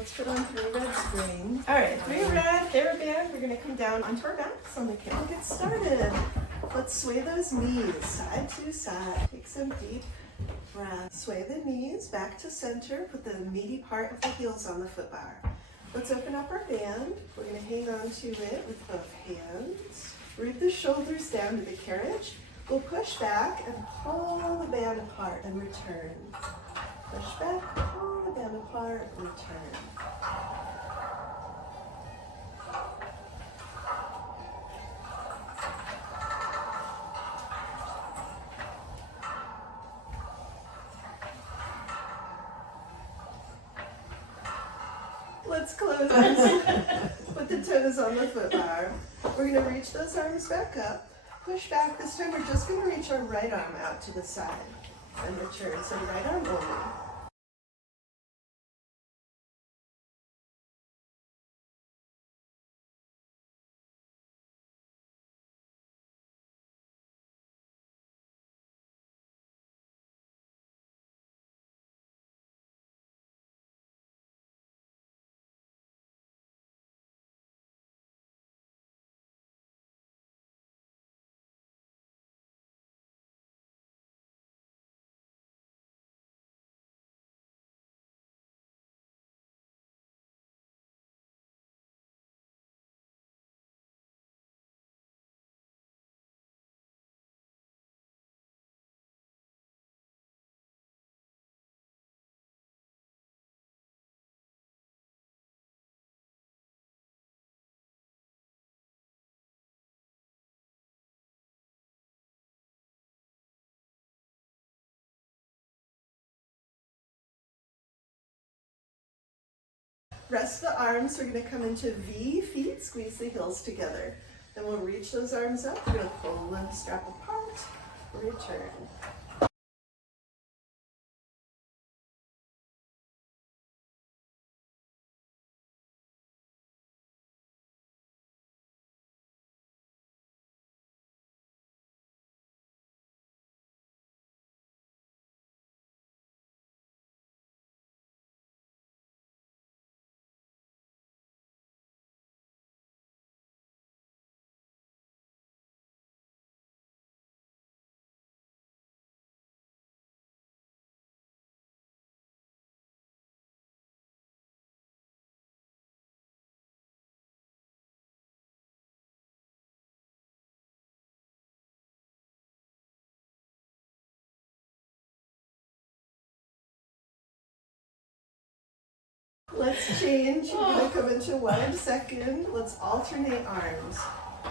let's put on 3 red springs. All right, 3 red, thera band. We're gonna come down onto our backs on the camel. Get started. Let's sway those knees side to side. Take some deep breaths. Sway the knees back to center. Put the meaty part of the heels on the foot bar. Let's open up our band. We're gonna hang on to it with both hands. Root the shoulders down to the carriage. We'll push back and pull the band apart and return. Push back, pull the band apart, return. Let's close this. Put the toes on the foot bar. We're going to reach those arms back up. Push back. This time we're just going to reach our right arm out to the side and return. So right arm only. Rest the arms. We're going to come into V feet, squeeze the heels together. Then we'll reach those arms up. We're going to pull the strap apart, return. Let's change. We're going to come into 1 second. Let's alternate arms.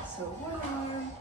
So 1 arm.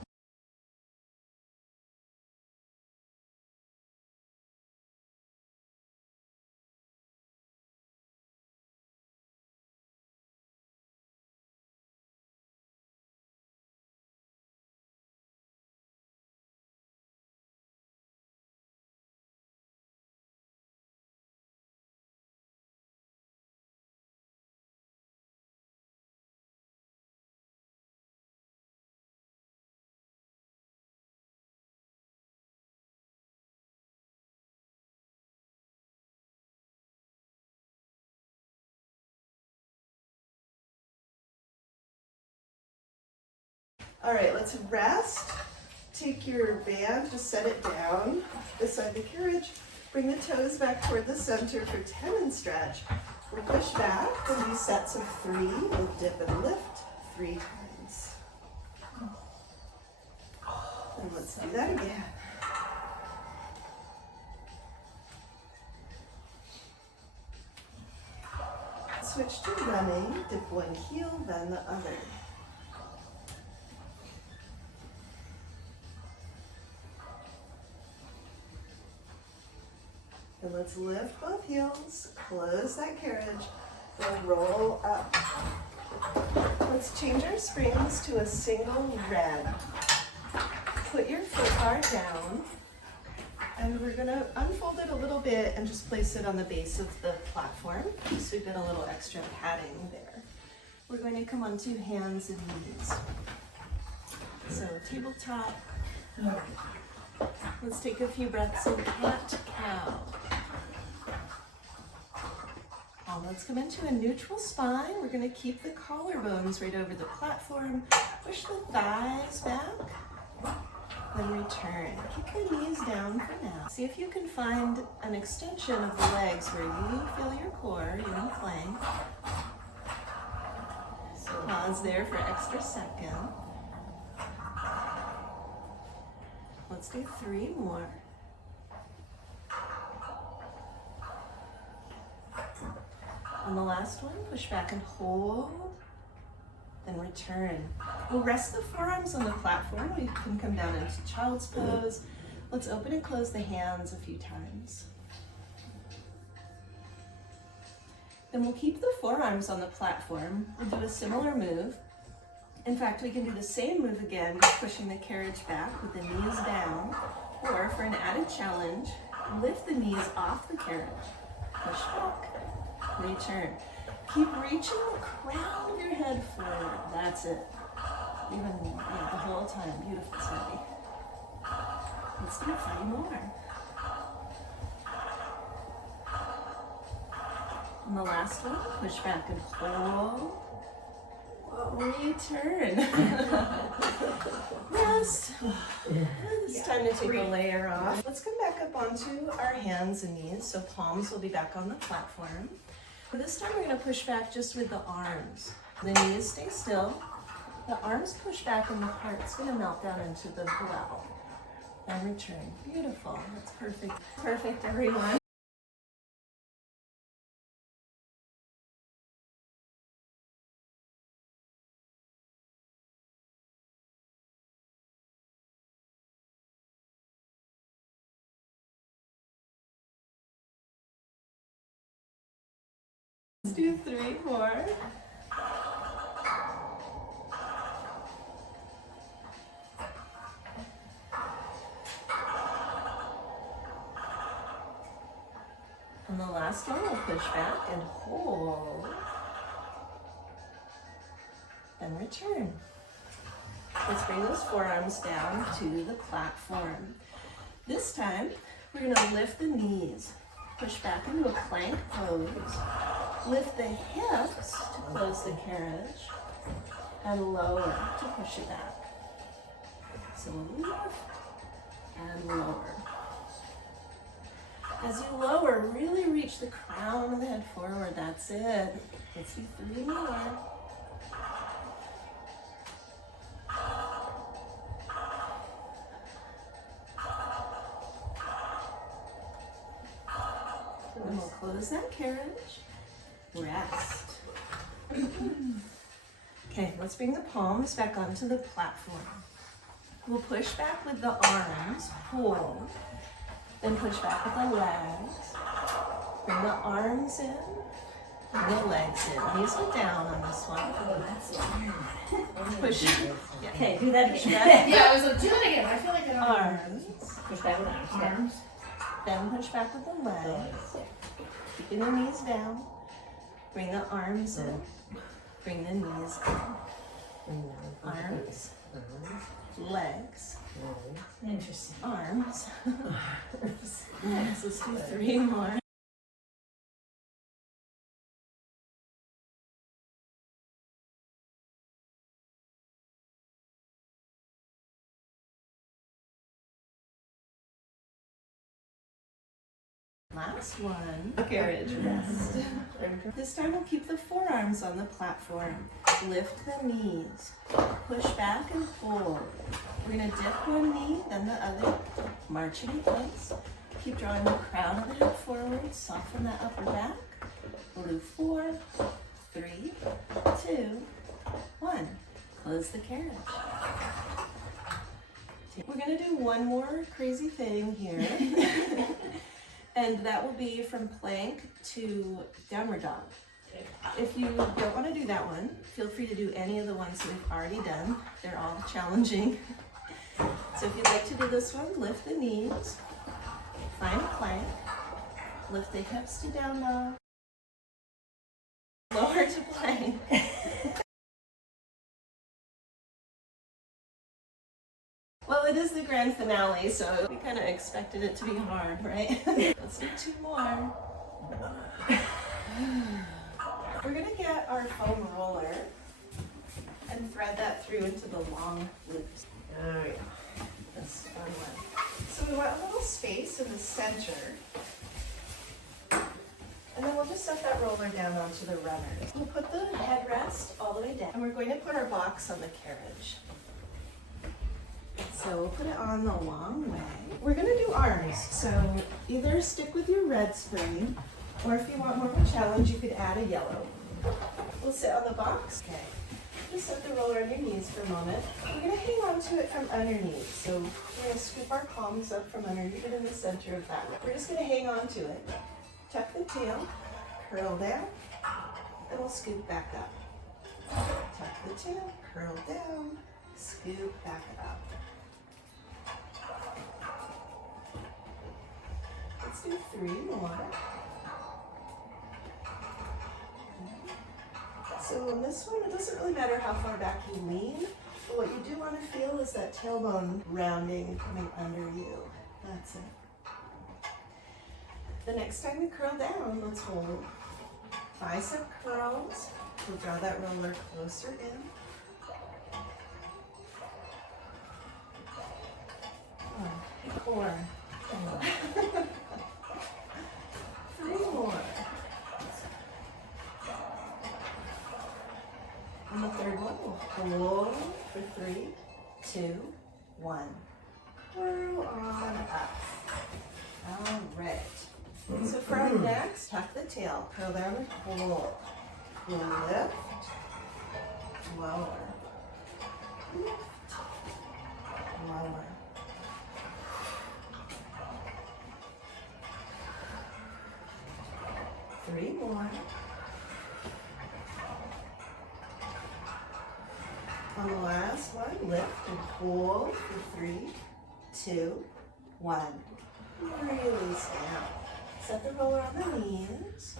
All right, let's rest. Take your band, just set it down beside the carriage. Bring the toes back toward the center for 10 and stretch. We'll push back and do sets of 3. We'll dip and lift 3 times. And let's do that again. Switch to running. Dip one heel, then the other. And let's lift both heels, close that carriage, and roll up. Let's change our springs to a single red. Put your foot bar down, and we're gonna unfold it a little bit and just place it on the base of the platform, so we've got a little extra padding there. We're going to come onto hands and knees. So tabletop. Let's take a few breaths in cat-cow. Let's come into a neutral spine. We're going to keep the collarbones right over the platform. Push the thighs back. Then return. Keep the knees down for now. See if you can find an extension of the legs where you feel your core, you're in plank. Pause there for extra second. Let's do 3 more. On the last one, push back and hold, then return. We'll rest the forearms on the platform. We can come down into child's pose. Let's open and close the hands a few times. Then we'll keep the forearms on the platform. We'll do a similar move. In fact, we can do the same move again, just pushing the carriage back with the knees down. Or for an added challenge, lift the knees off the carriage. Push back. Return. Keep reaching the crown of your head forward. That's it. Even the whole time. Beautiful, Sandy. Let's do 3 more. And the last one, push back and hold. Return. Rest. It's time to take a layer off. Let's come back up onto our hands and knees. So palms will be back on the platform. This time we're going to push back just with the arms. The knees stay still. The arms push back and the heart's going to melt down into the brow. And return. Beautiful. That's perfect. Perfect, everyone. Let's do 3 more. And the last one, we'll push back and hold. Then return. Let's bring those forearms down to the platform. This time, we're going to lift the knees. Push back into a plank pose. Lift the hips to close the carriage. And lower to push it back. So lift and lower. As you lower, really reach the crown of the head forward. That's it. Let's do 3 more. And we'll close that carriage. Rest. Okay, let's bring the palms back onto the platform. We'll push back with the arms, hold, then push back with the legs. Bring the arms in, and the legs in. Knees go down on this one. Push. Yeah. Okay, do that again. Yeah, I was like, do it again. I feel like arms. Push back with arms. Then push back with the legs. Keeping the knees down. Bring the arms in. Bring the knees in. Arms. Legs. Interesting. Arms. Legs. Let's do 3 more. Last one. Carriage rest. This time we'll keep the forearms on the platform. Lift the knees. Push back and hold. We're going to dip one knee, then the other. Marching in place. Keep drawing the crown of the head forward. Soften that upper back. We'll do 4, 3, 2, 1. Close the carriage. We're going to do one more crazy thing here. And that will be from plank to downward dog. If you don't want to do that one, feel free to do any of the ones that we've already done. They're all challenging. So if you'd like to do this one, lift the knees, find plank, lift the hips to down dog, lower to plank. Well, it is the grand finale, so we kind of expected it to be hard, right? Let's do 2 more. We're gonna get our foam roller and thread that through into the long loops. There we go. That's a fun one. So we want a little space in the center. And then we'll just set that roller down onto the runner. We'll put the headrest all the way down. And we're going to put our box on the carriage. So we'll put it on the long way. We're gonna do arms. So either stick with your red spring, or if you want more of a challenge, you could add a yellow. We'll sit on the box. Okay. Just set the roller on your knees for a moment. We're gonna hang on to it from underneath. So we're gonna scoop our palms up from underneath it in the center of that. We're just gonna hang on to it. Tuck the tail, curl down, and we'll scoop back up. Tuck the tail, curl down, scoop back up. Let's do 3 more. So on this one, it doesn't really matter how far back you lean, but what you do want to feel is that tailbone rounding coming under you. That's it. The next time we curl down, let's hold. Bicep curls. We'll draw that roller closer in. 4. 3 more. On the third one, we'll hold for 3, 2, 1. Curl on up. All right. So for our next, tuck the tail, curl down and hold. We'll lift, lower, lift, lower. Three more. On the last one, lift and hold for 3, 2, 1. Release down. Set the roller on the knees.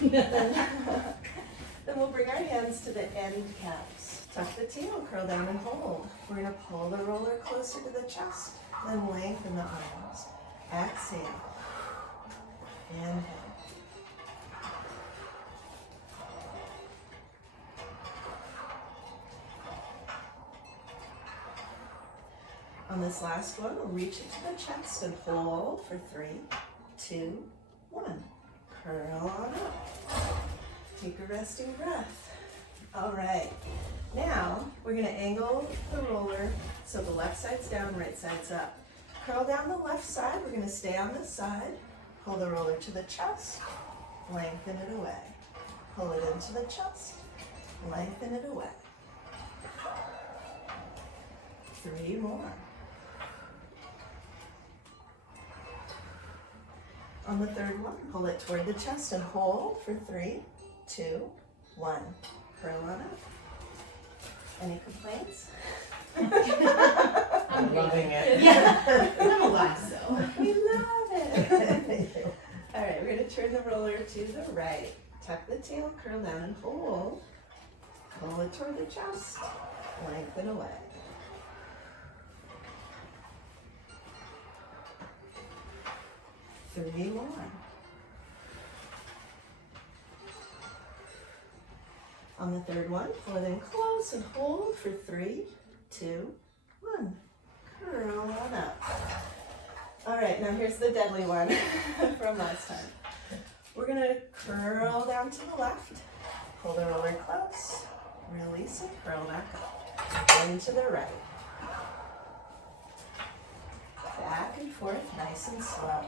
Then we'll bring our hands to the end caps. Tuck the tail, curl down and hold. We're going to pull the roller closer to the chest, then lengthen the arms. Exhale. Inhale. On this last one, we'll reach it to the chest and hold for 3, 2, 1. Curl on up. Take a resting breath. All right. Now, we're going to angle the roller so the left side's down, right side's up. Curl down the left side. We're going to stay on this side. Pull the roller to the chest. Lengthen it away. Pull it into the chest. Lengthen it away. 3 more. On the third one, pull it toward the chest and hold for 3, 2, 1. Curl on up. Any complaints? I'm Loving it. Yeah, I'm alive, so. We love it. All right, we're going to turn the roller to the right. Tuck the tail, curl down and hold. Pull it toward the chest. Lengthen away. 3 more. On the third one, pull it in close and hold for 3, 2, 1. Curl on up. All right, now here's the deadly one from last time. We're gonna curl down to the left, pull the roller close, release it, curl back up, into the right. Back and forth, nice and slow.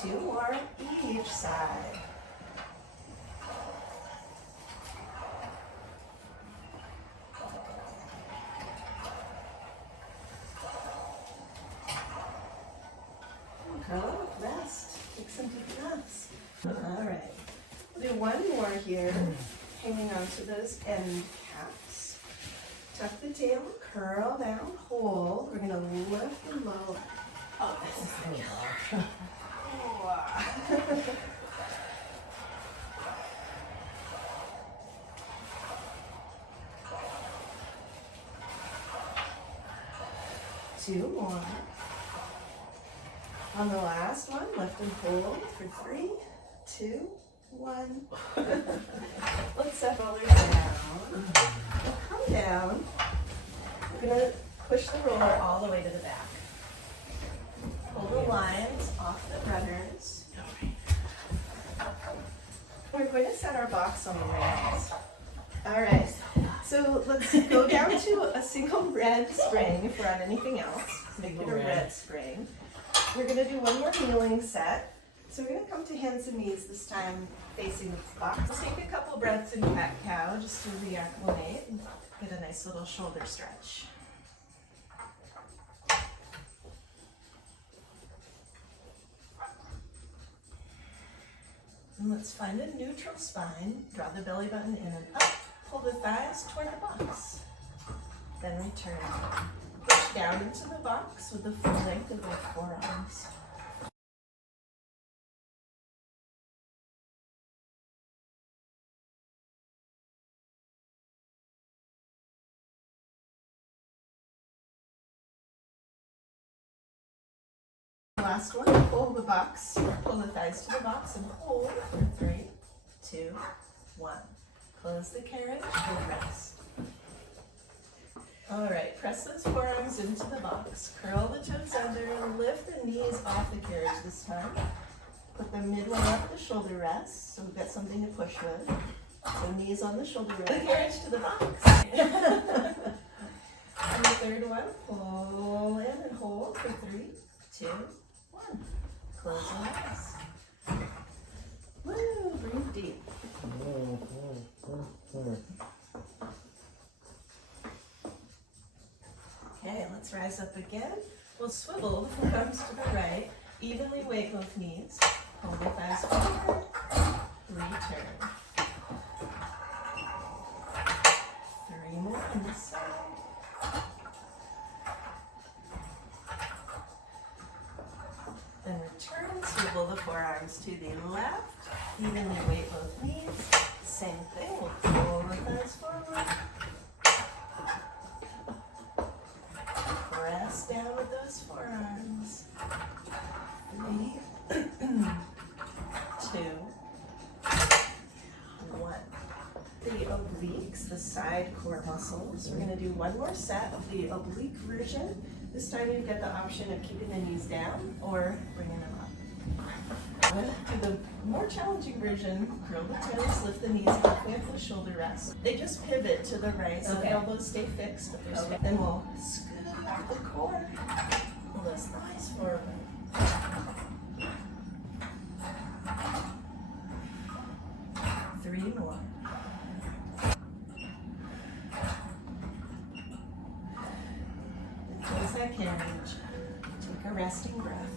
Two more each side. Curl up, rest, take some deep breaths. All right, we'll do one more here, hanging on to those end caps. Tuck the tail, curl down, hold. We're gonna lift and lower. Oh, this is gonna be hard. 2 more. On the last one, lift and hold for 3, 2, 1. Let's set rollers down. We'll come down. We're going to push the roller all the way to the back. Pull the lines off the runners. We're going to set our box on the rails. All right, so let's go down to a single red spring if we're on anything else. Make it a red spring. We're going to do one more kneeling set. So we're going to come to hands and knees this time facing the box. Let's take a couple breaths in cat-cow just to reacclimate and get a nice little shoulder stretch. And let's find a neutral spine. Draw the belly button in and up. Pull the thighs toward the box. Then return. Push down into the box with the full length of both forearms. Last one, pull the box, pull the thighs to the box and hold for 3, 2, 1. Close the carriage and rest. All right, press those forearms into the box. Curl the toes under and lift the knees off the carriage this time. Put the midline up the shoulder rest, so we've got something to push with. So knees on the shoulder rest. The carriage to the box. And the third one, pull in and hold for 3, 2, 1. Close and rest. Woo, breathe deep. Okay, let's rise up again. We'll swivel the forearms to the right. Evenly weight both knees. Hold the thighs forward. Return. 3 more on this side. Then return, swivel the forearms to the left. Evenly weight both knees. Same thing, we'll pull the thighs forward. Press down with those forearms. 3, 2, 1. The obliques, the side core muscles. We're going to do one more set of the oblique version. This time you've got the option of keeping the knees down or bringing them up. We're going to do the more challenging version. Curl the toes, lift the knees halfway up the shoulder rest. They just pivot to the right, so the elbows stay fixed. But they're Then we'll scoot up the core. Pull those thighs forward. Three more. Close that carriage. Take a resting breath.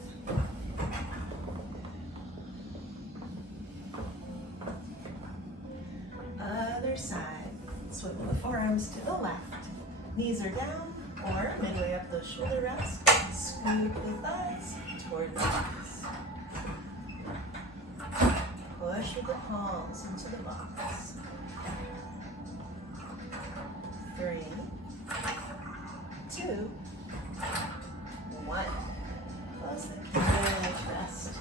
Other side. Swivel the forearms to the left. Knees are down or midway up the shoulder rest. Scoot the thighs toward the box. Push with the palms into the box. 3, 2, 1. Close the carriage, rest.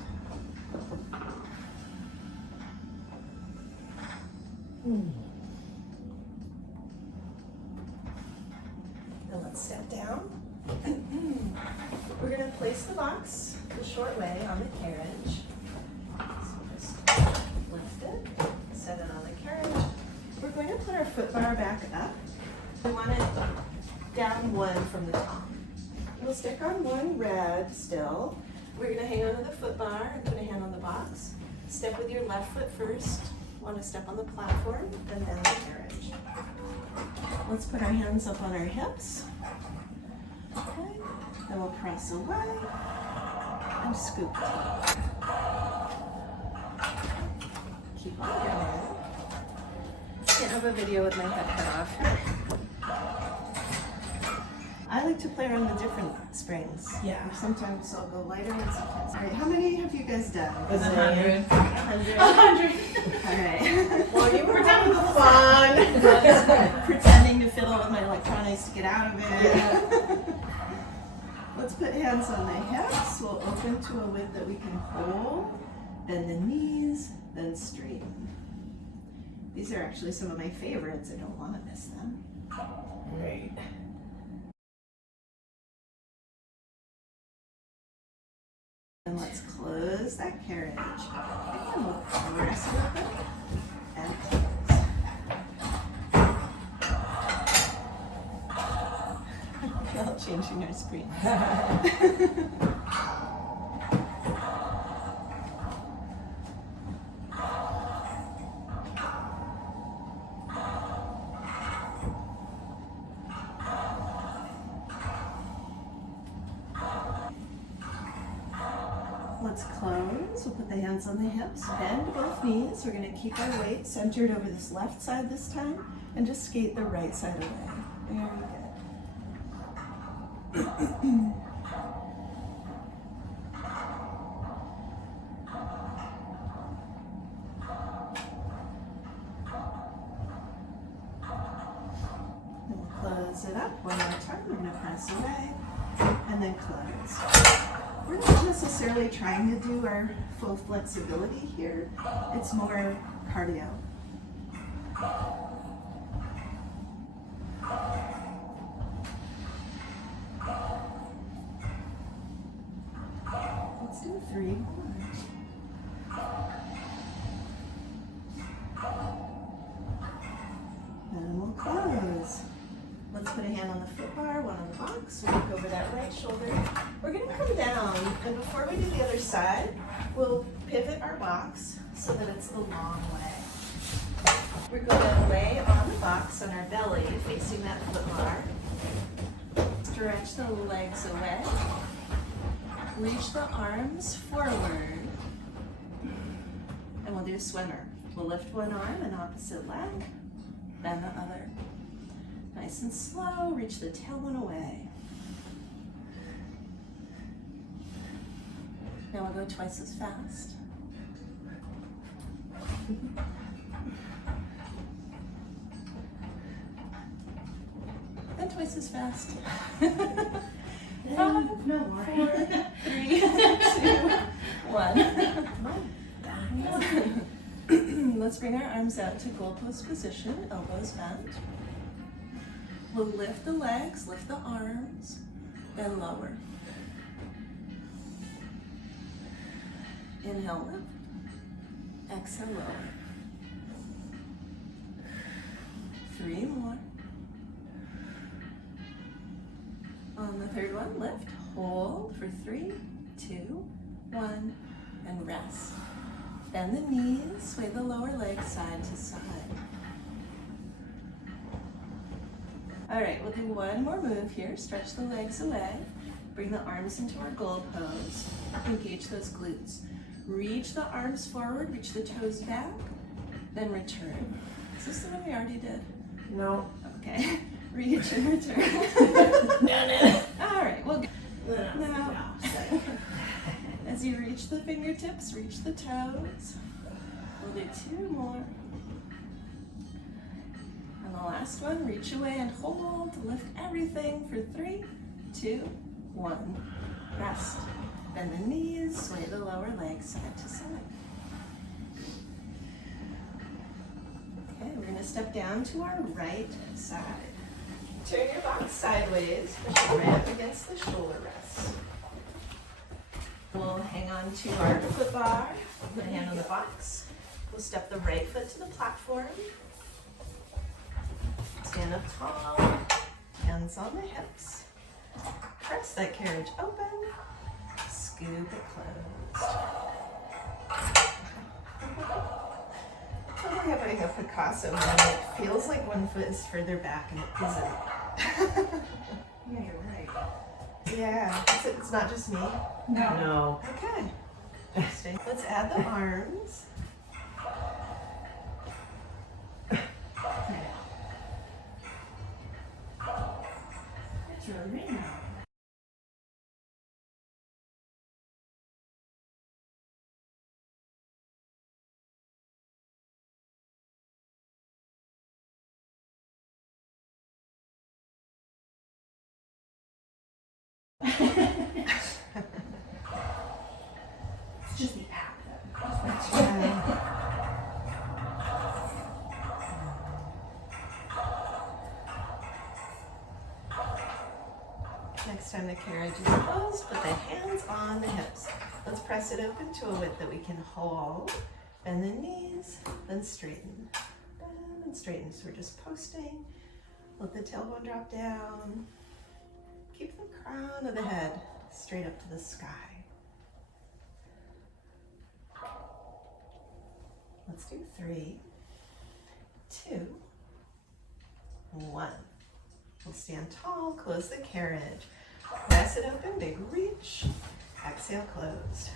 Then let's step down. We're going to place the box the short way on the carriage. So just lift it, set it on the carriage. We're going to put our foot bar back up. We want it down 1 from the top. We'll stick on 1 red still. We're going to hang onto the foot bar and put a hand on the box. Step with your left foot first. Want to step on the platform and then the carriage. Let's put our hands up on our hips. Okay. Then we'll press away and scoop. Keep on going. Can't have a video with my head cut off. I like to play around with different springs. Yeah. Sometimes I'll go lighter and sometimes. All right, how many have you guys done? 100. 100. 100. All right. Well, you were done with the fun. Pretending to fiddle with my electronics to get out of it. Yeah. Let's put hands on the hips. We'll open to a width that we can hold. Bend the knees, then straighten. These are actually some of my favorites. I don't want to miss them. Great. And let's close that carriage. And we'll press it open and close. Now changing our screen. Let's close. We'll put the hands on the hips, bend both knees. We're going to keep our weight centered over this left side this time and just skate the right side away. Very good. And we'll close it up one more time. We're going to press away and then close. We're not necessarily trying to do our full flexibility here. It's more cardio. Let's do 3 more. And we'll close. Let's put a hand on the foot bar, one on the box. We'll look over that right shoulder. We're going to come down, and before we do the other side, we'll pivot our box so that it's the long way. We're going to lay on the box on our belly, facing that foot bar. Stretch the legs away. Reach the arms forward. And we'll do a swimmer. We'll lift one arm and opposite leg, then the other. Nice and slow, reach the tailbone away. Now we'll go twice as fast. And twice as fast. 5, 4, 3, 2, 1. Let's bring our arms out to goalpost position, elbows bent. We'll lift the legs, lift the arms, then lower. Inhale, lift. Exhale, lower. 3 more. On the third one, lift, hold for 3, 2, 1, and rest. Bend the knees, sway the lower leg side to side. All right, we'll do one more move here. Stretch the legs away. Bring the arms into our goal pose. Engage those glutes. Reach the arms forward, reach the toes back, then return. Is this the one we already did? No. Okay. Reach and return. No. All right, well, now, as you reach the fingertips, reach the toes. We'll do 2 more. And the last one, reach away and hold to lift everything for 3, 2, 1. Rest. Bend the knees, sway the lower leg side to side. Okay, we're going to step down to our right side. Turn your box sideways, push it right up against the shoulder rest. We'll hang on to our foot bar, put a hand on the box. We'll step the right foot to the platform. Stand up tall, hands on the hips. Press that carriage open, scoop it closed. Totally having a Picasso moment. It feels like one foot is further back and it isn't. Yeah, you're right. Yeah, it's not just me. No. Okay. Interesting. Let's add the arms. It's really right now. It's just the app. That's right. Next time the carriage is closed, put the hands on the hips. Let's press it open to a width that we can hold. Bend the knees, then straighten. Bend and straighten. So we're just posting. Let the tailbone drop down. Keep the crown of the head straight up to the sky. Let's do 3, 2, 1. We'll stand tall, close the carriage. Press it open, big reach. Exhale, closed.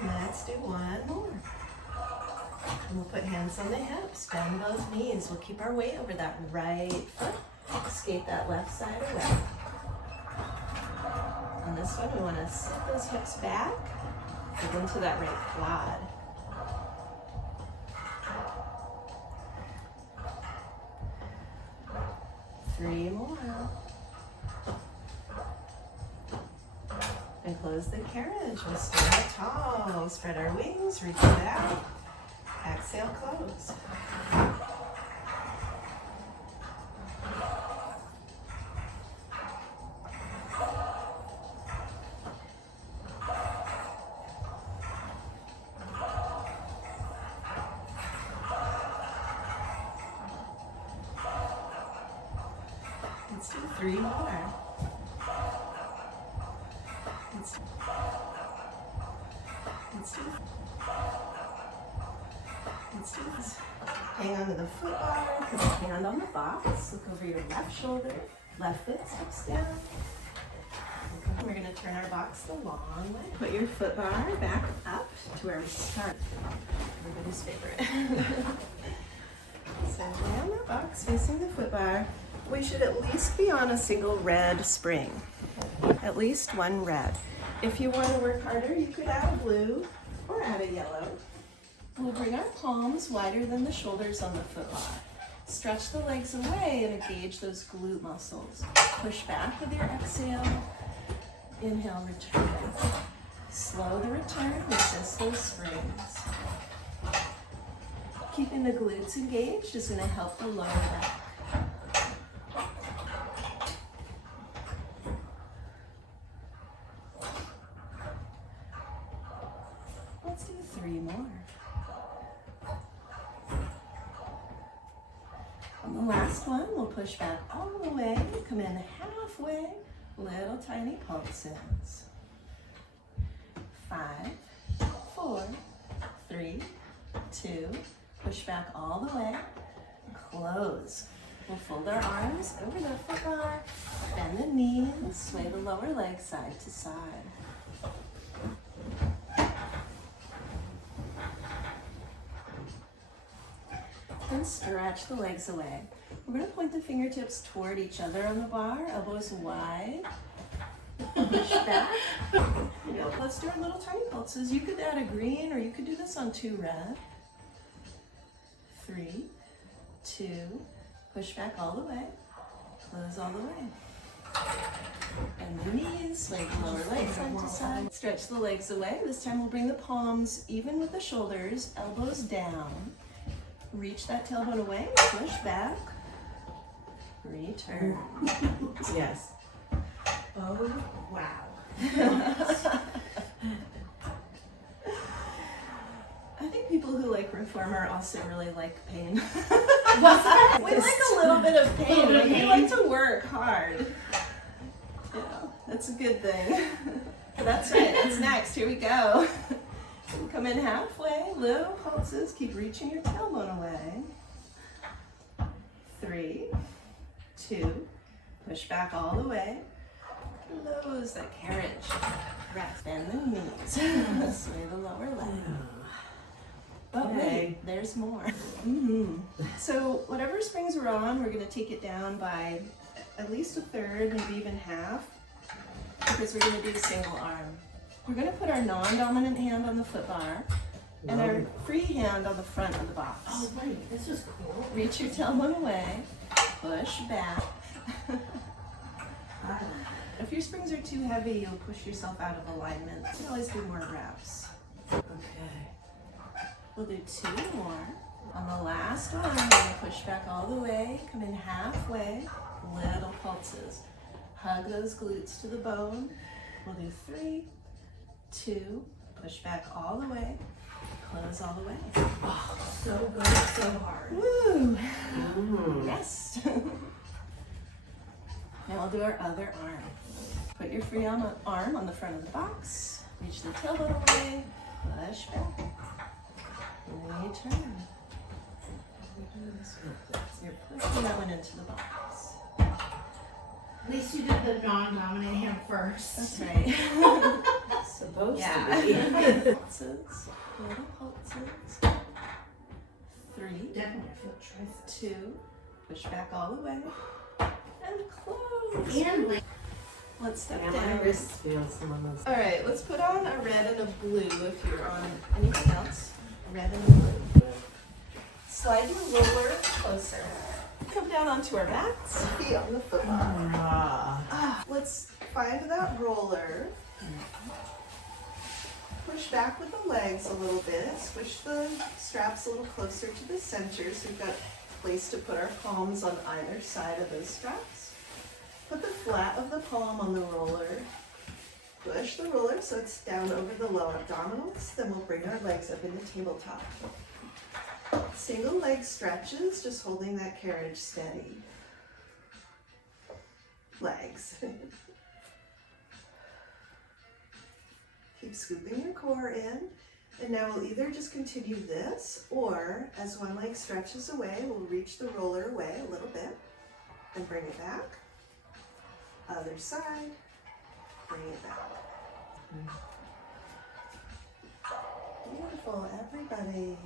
Let's do one more. And we'll put hands on the hips, bend those knees. We'll keep our weight over that right foot. Skate that left side away. On this one, we want to sit those hips back, get into that right quad. Three more. And close the carriage. We'll stand up tall. Spread our wings, reach it out. Exhale, close. Let's do 3 more. Let's do this. Hang on to the foot bar, put a hand on the box, look over your left shoulder, left foot steps down. We're going to turn our box the long way. Put your foot bar back up to where we start. Everybody's favorite. So lay on the box facing the foot bar. We should at least be on a single red spring. At least one red. If you want to work harder, you could add a blue or add a yellow. We'll bring our palms wider than the shoulders on the foot bar. Stretch the legs away and engage those glute muscles. Push back with your exhale. Inhale, return. Slow the return, resist those springs. Keeping the glutes engaged is going to help the lower back. Let's do 3 more. On the last one, we'll push back all the way, come in halfway, little tiny pulses. 5, 4, 3, 2, push back all the way, close. We'll fold our arms over the foot bar, bend the knees, sway the lower leg side to side. Then stretch the legs away. We're going to point the fingertips toward each other on the bar, elbows wide. Push back. Let's do our little tiny pulses. You could add a green or you could do this on 2 red. 3, 2, push back all the way. Close all the way. Bend the knees, sway the lower leg side to side. Stretch the legs away. This time we'll bring the palms even with the shoulders, elbows down. Reach that tailbone away, push back, return. Yes. Oh, wow. I think people who like Reformer also really like pain. We like a little bit of pain. We like to work hard. Yeah, that's a good thing. That's right, that's next. Here we go. Come in halfway, little pulses. Keep reaching your tailbone away. 3, 2, push back all the way. Close that carriage. Rest. Bend the knees. Sway the lower leg. Oh, Okay. wait, there's more. So whatever springs we're on, we're going to take it down by at least a third, maybe even half, because we're going to do a single arm. We're going to put our non-dominant hand on the foot bar and our free hand on the front of the box. Oh, right. This is cool. Reach your tailbone away, push back. If your springs are too heavy, you'll push yourself out of alignment. You can always do more reps. Okay. We'll do 2 more. On the last one, we're going to push back all the way, come in halfway, little pulses. Hug those glutes to the bone. We'll do 3, 2, push back all the way, close all the way. Oh, so good, so hard. Woo! Yes! Now we'll do our other arm. Put your free arm on the front of the box, reach the tailbone away, push back, return. You're pushing that one into the box. At least you did the non-dominant hand first. That's right. Supposed Yeah. to be. Pulses, little pulses. 3, Definitely feel tricep. 2, push back all the way, and close. And like, Let's step Yeah, down. my wrists feel some of those. All right, let's put on a red and a blue if you're on anything else. A red and a blue. Slide your roller closer. Come down onto our backs, feet on the foot bar. Let's find that roller. Push back with the legs a little bit. Squish the straps a little closer to the center so we've got a place to put our palms on either side of those straps. Put the flat of the palm on the roller. Push the roller so it's down over the low abdominals. Then we'll bring our legs up into tabletop. Single leg stretches, just holding that carriage steady. Legs. Keep scooping your core in. And now we'll either just continue this, or as one leg stretches away, we'll reach the roller away a little bit and bring it back. Other side, bring it back. Beautiful, everybody.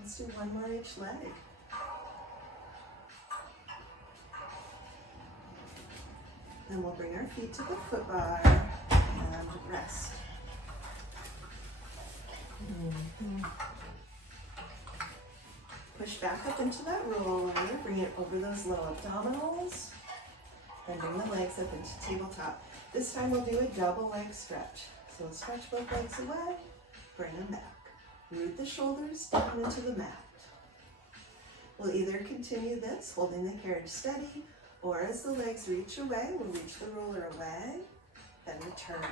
Let's do one more each leg. Then we'll bring our feet to the foot bar and rest. Push back up into that roller, bring it over those low abdominals. Then bring the legs up into tabletop. This time we'll do a double leg stretch. So we'll stretch both legs away, bring them back. Root the shoulders down into the mat. We'll either continue this, holding the carriage steady, or as the legs reach away, we'll reach the roller away, then return.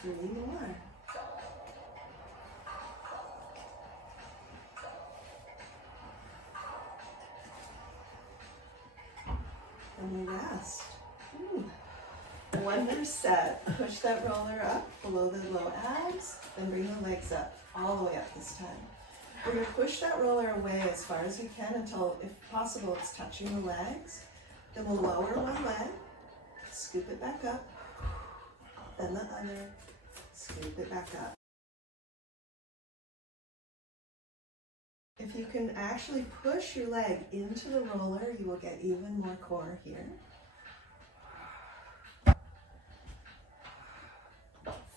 Three more. And we rest. One more set. Push that roller up below the low abs, then bring the legs up, all the way up this time. We're going to push that roller away as far as we can until, if possible, it's touching the legs. Then we'll lower one leg, scoop it back up, then the other, scoop it back up. If you can actually push your leg into the roller, you will get even more core here.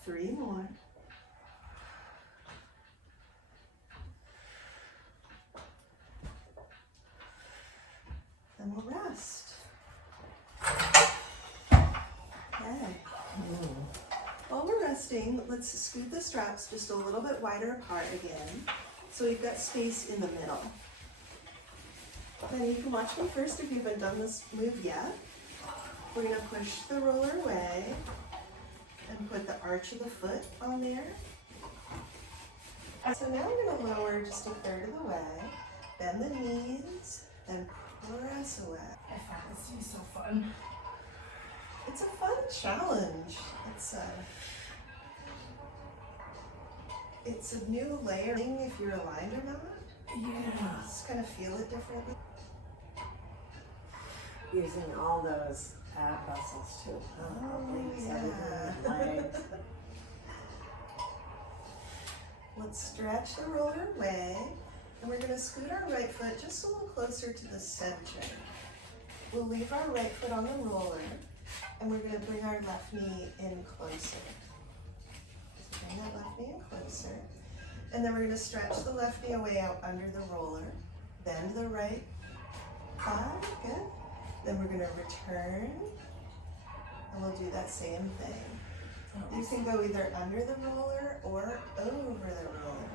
3 more. Then we'll rest. Okay. While we're resting, let's scoot the straps just a little bit wider apart again, so we've got space in the middle. Then you can watch me first if you haven't done this move yet. We're going to push the roller away and put the arch of the foot on there. So now we're going to lower just a third of the way, bend the knees, then press away. I found this to be so fun. It's a fun challenge. It's a new layering if you're aligned or not. Yeah. Just kind of feel it differently. using all those ab muscles too. Legs, everything, legs. Let's stretch the roller away, and we're going to scoot our right foot just a little closer to the center. We'll leave our right foot on the roller, and we're going to bring our left knee in closer. So bring that left knee in closer. And then we're going to stretch the left knee away out under the roller. Bend the right thigh, good. Then we're going to return, and we'll do that same thing. You can go either under the roller or over the roller.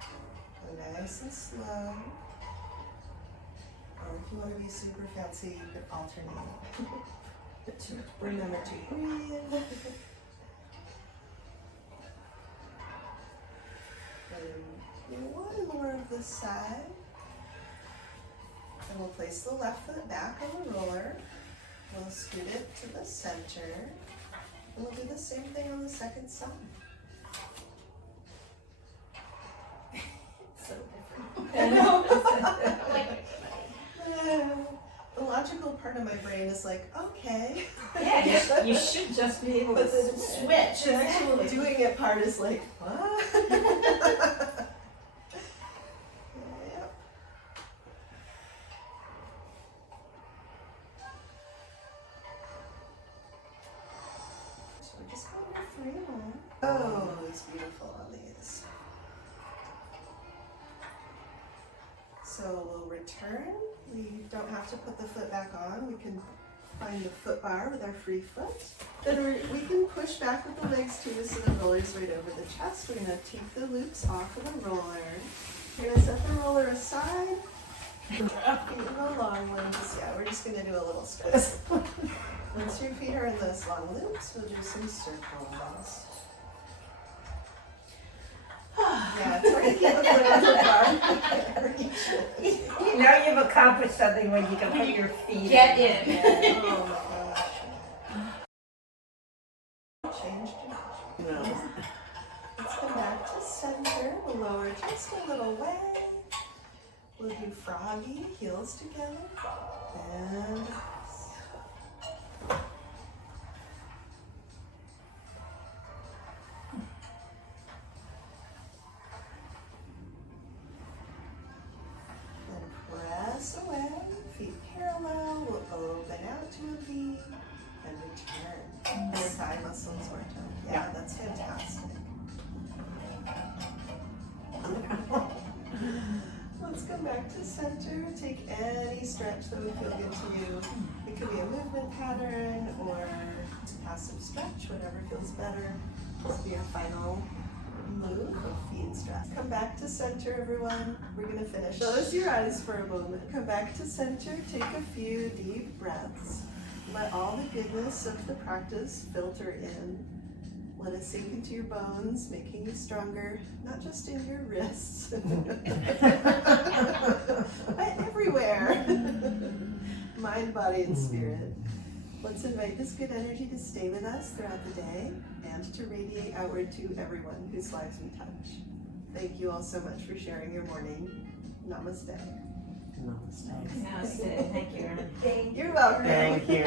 Go nice and slow. Or if you want to be super fancy, you could alternate. Remember to breathe. And one more of this side. And we'll place the left foot back on the roller. We'll scoot it to the center. And we'll do the same thing on the second side. So different. I know. The logical part of my brain is like, okay. Yeah, you should just be able to But the switch. The actual doing it part is like, what? Yep. So we're just going to 3 more. Oh, it's beautiful on these. So we'll return. We don't have to put the foot back on. We can find the foot bar with our free foot. Then we can push back with the legs too, so the roller's right over the chest. We're going to take the loops off of the roller. We're going to set the roller aside. Feet in the long ones. Yeah, we're just going to do a little twist. Once your feet are in those long loops, we'll do some circles. Yeah, it's hard to keep the foot on the bar. You know you've accomplished something when you can put your feet Get in. Oh my gosh. Change direction. Let's come back to center. We'll lower just a little way. We'll do froggy, heels together. And press away, feet parallel, we'll open out to a V and return. Your thigh muscles work out. Yeah, that's fantastic. Let's go back to center. Take any stretch that would feel good to you. It could be a movement pattern or passive stretch, whatever feels better. This will be your final move of feet stretch. Come back to center, everyone. We're going to finish. Close your eyes for a moment. Come back to center. Take a few deep breaths. Let all the goodness of the practice filter in. Let it sink into your bones, making you stronger, not just in your wrists, but everywhere. Mind, body, and spirit. Let's invite this good energy to stay with us throughout the day and to radiate outward to everyone whose lives we touch. Thank you all so much for sharing your morning. Namaste. Namaste. Namaste. Thank you, Erin. You're welcome. Thank you.